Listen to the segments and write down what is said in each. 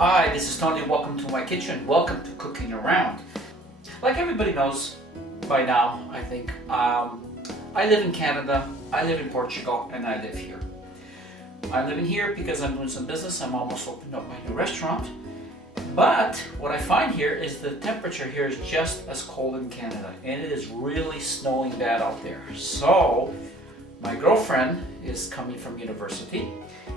Hi, this is Tony. Welcome to my kitchen. Welcome to Cooking Around. Like everybody knows by now, I think, I live in Canada, I live in Portugal, and I live here. I'm living here because I'm doing some business. I'm almost opened up my new restaurant. But what I find here is the temperature here is just as cold in Canada, and it is really snowing bad out there. So my girlfriend is coming from university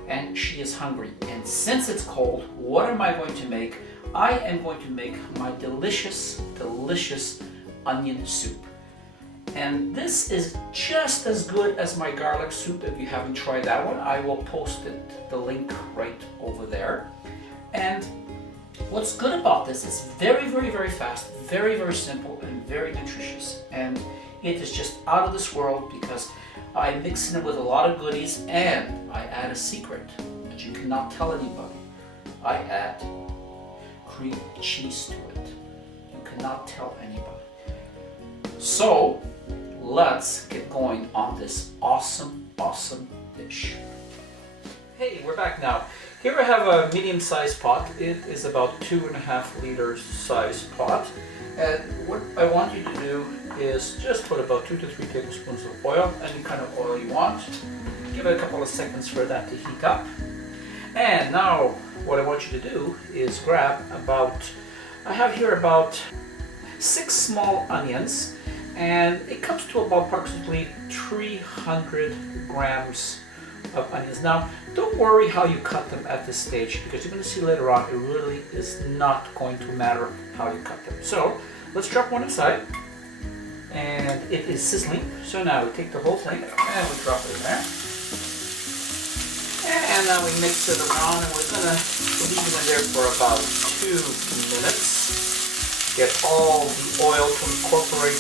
and she is hungry. And since it's cold, what am I going to make? I am going to make my delicious, delicious onion soup. And this is just as good as my garlic soup. If you haven't tried that one, I will post the link right over there. And what's good about this is very, very, very fast, very, very simple, and very nutritious. And it is just out of this world because I mix it with a lot of goodies, and I add a secret that you cannot tell anybody. I add cream cheese to it. You cannot tell anybody. So let's get going on this awesome, awesome dish. Hey, we're back now. Here I have a medium-sized pot. It is about 2.5 liters size pot. And what I want you to do is just put about 2 to 3 tablespoons of oil, any kind of oil you want. Give it a couple of seconds for that to heat up. And now what I want you to do is grab I have here about 6 small onions, and it comes to about approximately 300 grams of onions. Now, don't worry how you cut them at this stage, because you're going to see later on it really is not going to matter how you cut them. So let's drop one inside, and it is sizzling. So now we take the whole thing and we drop it in there, and now we mix it around, and we're going to leave it in there for about 2 minutes. Get all the oil to incorporate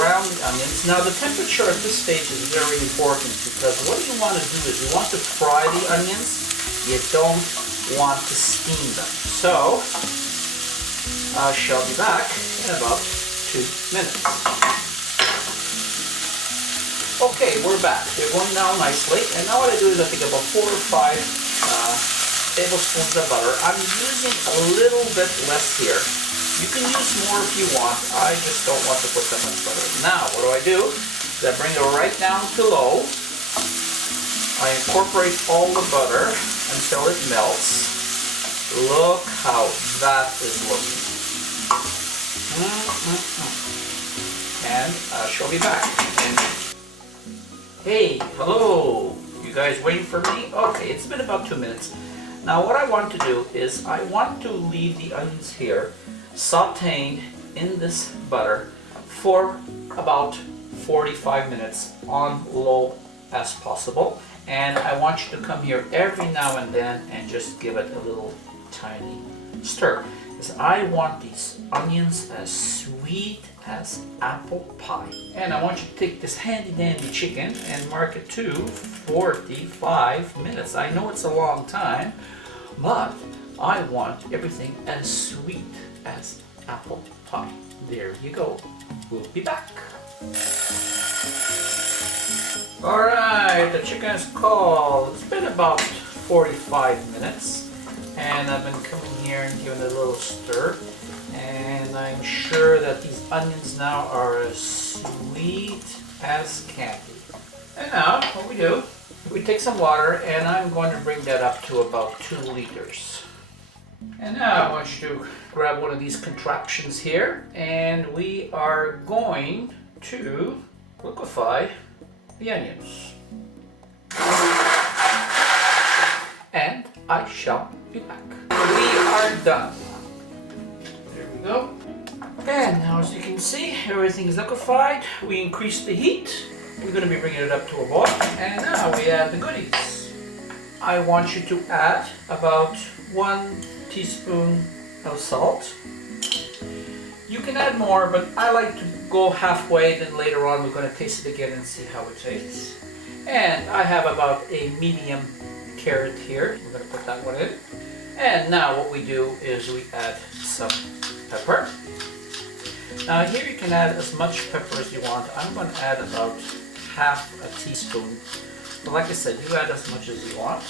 around the onions. Now the temperature at this stage is very important, because what you want to do is you want to fry the onions. You don't want to steam them. So I shall be back in about 2 minutes. Okay, we're back. They're going down nicely. And now what I do is I take about 4 or 5 tablespoons of butter. I'm using a little bit less here. You can use more if you want. I just don't want to put that much butter. Now, what do? I bring it right down to low. I incorporate all the butter until it melts. Look how that is looking. And I shall be back. And hey, hello. You guys waiting for me? Okay, it's been about 2 minutes. Now, what I want to do is I want to leave the onions here sauteing in this butter for about 45 minutes on low as possible. And I want you to come here every now and then and just give it a little tiny stir, because I want these onions as sweet as apple pie. And I want you to take this handy dandy chicken and mark it to 45 minutes. I know it's a long time, but I want everything as sweet as apple pie. There you go. We'll be back. Alright, the chicken is cold. It's been about 45 minutes, and I've been coming here and giving it a little stir, and I'm sure that these onions now are as sweet as candy. And now what we do, we take some water, and I'm going to bring that up to about 2 liters. And now I want you to grab one of these contraptions here, and we are going to liquefy the onions. And I shall be back. We are done. There we go. And now, as you can see, everything is liquefied. We increase the heat. We're going to be bringing it up to a boil. And now we add the goodies. I want you to add about 1 teaspoon of salt. You can add more, but I like to go halfway, then later on we're going to taste it again and see how it tastes. And I have about a medium carrot here. We're going to put that one in. And now what we do is we add some pepper. Now here you can add as much pepper as you want. I'm going to add about half a teaspoon. But like I said, you add as much as you want.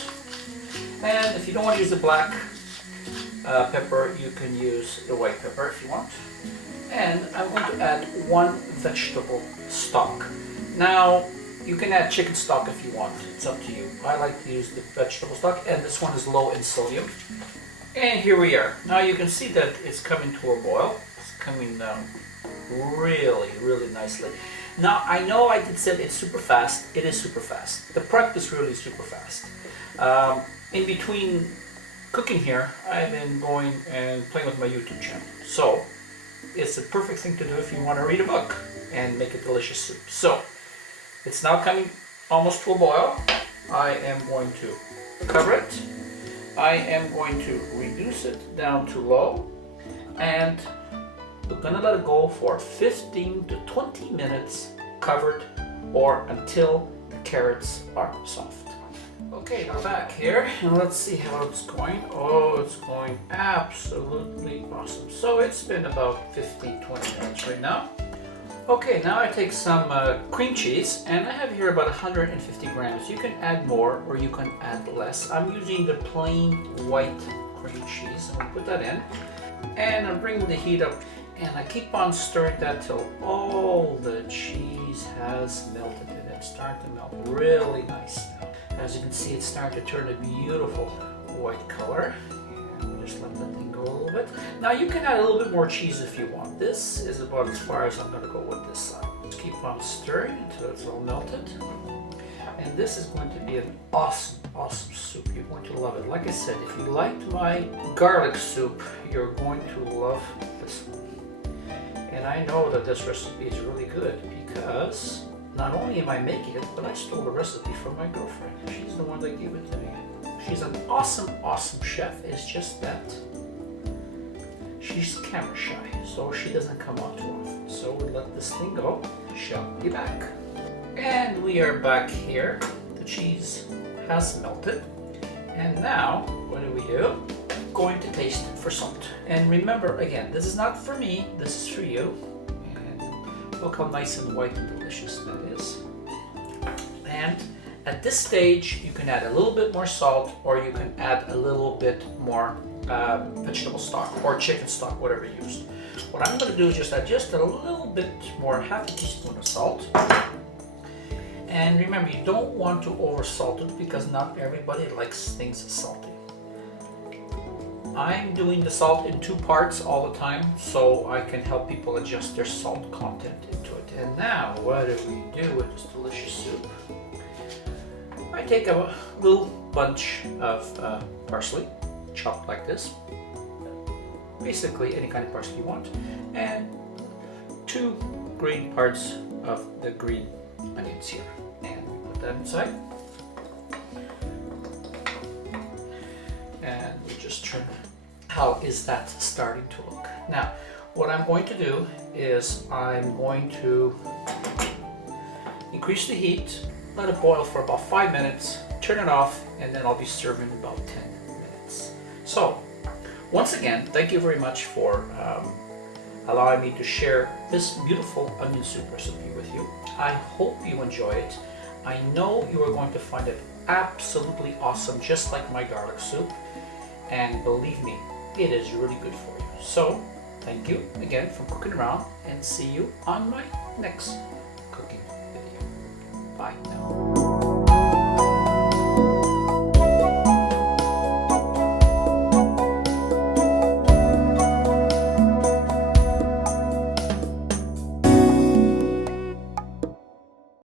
And if you don't want to use the black pepper, you can use the white pepper if you want. And I'm going to add 1 vegetable stock. Now, you can add chicken stock if you want. It's up to you. I like to use the vegetable stock, and this one is low in sodium. And here we are. Now you can see that it's coming to a boil. It's coming down really, really nicely. Now, I know I did say it's super fast. It is super fast. The prep is really super fast. In between cooking here, I've been going and playing with my YouTube channel. So, it's the perfect thing to do if you want to read a book and make a delicious soup. So, it's now coming almost to a boil. I am going to cover it. I am going to reduce it down to low, and we're going to let it go for 15 to 20 minutes covered, or until the carrots are soft. Okay, now back here, and let's see how it's going. Oh, it's going absolutely awesome. So it's been about 15-20 minutes right now. Okay, now I take some cream cheese, and I have here about 150 grams. You can add more or you can add less. I'm using the plain white cream cheese. I'll put that in, and I'm bringing the heat up, and I keep on stirring that till all the cheese has melted, and it's starting to melt really nice now. As you can see, it's starting to turn a beautiful white color. And just let that thing go a little bit. Now you can add a little bit more cheese if you want. This is about as far as I'm going to go with this side. Just keep on stirring until it's all melted. And this is going to be an awesome, awesome soup. You're going to love it. Like I said, if you liked my garlic soup, you're going to love this one. And I know that this recipe is really good because not only am I making it, but I stole the recipe from my girlfriend. She's the one that gave it to me. She's an awesome, awesome chef. It's just that she's camera shy, so she doesn't come out too often. So we'll let this thing go. She'll be back. And we are back here. The cheese has melted. And now, what do? Going to taste for salt. And remember, again, this is not for me, this is for you. Look how nice and white and delicious that is. And at this stage, you can add a little bit more salt, or you can add a little bit more vegetable stock or chicken stock, whatever you use. What I'm going to do is just add just a little bit more, half a teaspoon of salt. And remember, you don't want to over salt it because not everybody likes things salty. I'm doing the salt in 2 parts all the time, so I can help people adjust their salt content into it. And now, what do we do with this delicious soup? I take a little bunch of parsley, chopped like this. Basically, any kind of parsley you want. And 2 green parts of the green onions here. And put that inside. And we just trim. How is that starting to look? Now, what I'm going to do is I'm going to increase the heat, let it boil for about 5 minutes, turn it off, and then I'll be serving in about 10 minutes. So, once again, thank you very much for allowing me to share this beautiful onion soup recipe with you. I hope you enjoy it. I know you are going to find it absolutely awesome, just like my garlic soup. And believe me, it is really good for you. So, thank you again for cooking around, and see you on my next cooking video. Bye now.